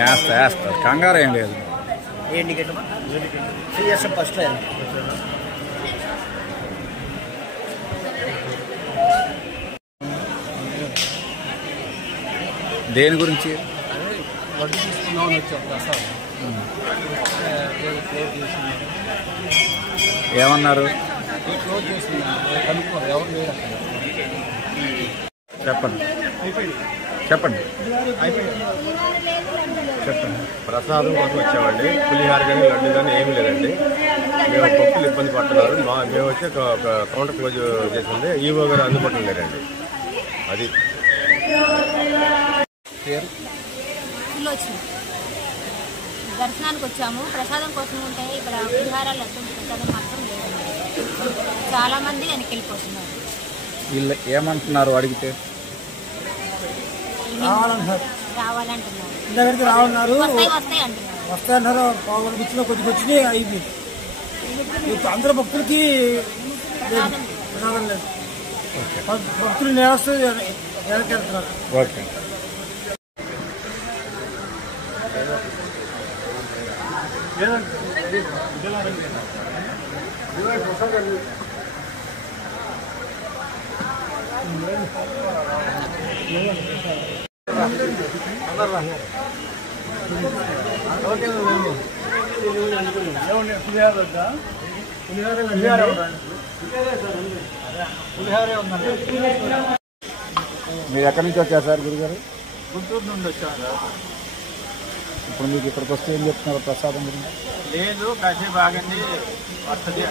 వేస్తా కంగారు ఏం లేదు. ఏ టికెట్ సిఎస్ఎం ఫస్ట్ లైన్. దేని గురించి వడ్డీ తీసుకున్నామని వచ్చాం ప్రసాద్. ఏమన్నారు? క్లోజ్ చేస్తున్నాను కనుక్కోరు, ఎవరు లేరు అక్కడ. చెప్పండి. ప్రసాదం కోసం వచ్చామండి. పులిహార కానీ లడ్డు కానీ ఏమీ లేదండి. మేము భక్తులు ఇబ్బంది పడుతున్నారు. మేము వచ్చి ఒక కౌంటర్ క్లోజ్ చేసింది. ఈవో గారు అందుబాటులో లేరండి. అది దర్శనానికి వచ్చాము. ప్రసాదం కోసం ఉంటే ఇక్కడ పులిహారాలు అటువంటి ప్రసాదం మాత్రం లేదండి. చాలా మంది వెనక్కి వెళ్ళిపోతున్నారు. వీళ్ళు ఏమంటున్నారు అడిగితే? రావాలంటున్నారు. ఇంతవరకు రావన్నారు, వస్తాయి అంటున్నారు. వస్తాయన్నారు. పావులు కూర్చుని కొద్దిగా వచ్చినాయి అయింది. అందరూ భక్తులకి ప్రసాదం లేదు. భక్తులు నేరస్తూ వెనక్కి వెళ్తున్నారు. ఓకే. మీరు ఎక్కడి నుంచి వచ్చారు సార్ గురుగారు? గుంటూరు నుండి వచ్చాను. ఇప్పుడు మీకు ఇక్కడికి వస్తే ఏం చెప్తున్నారు ప్రసాదం గురించి? లేదు, కాసేపు ఆగండి వస్తుంది.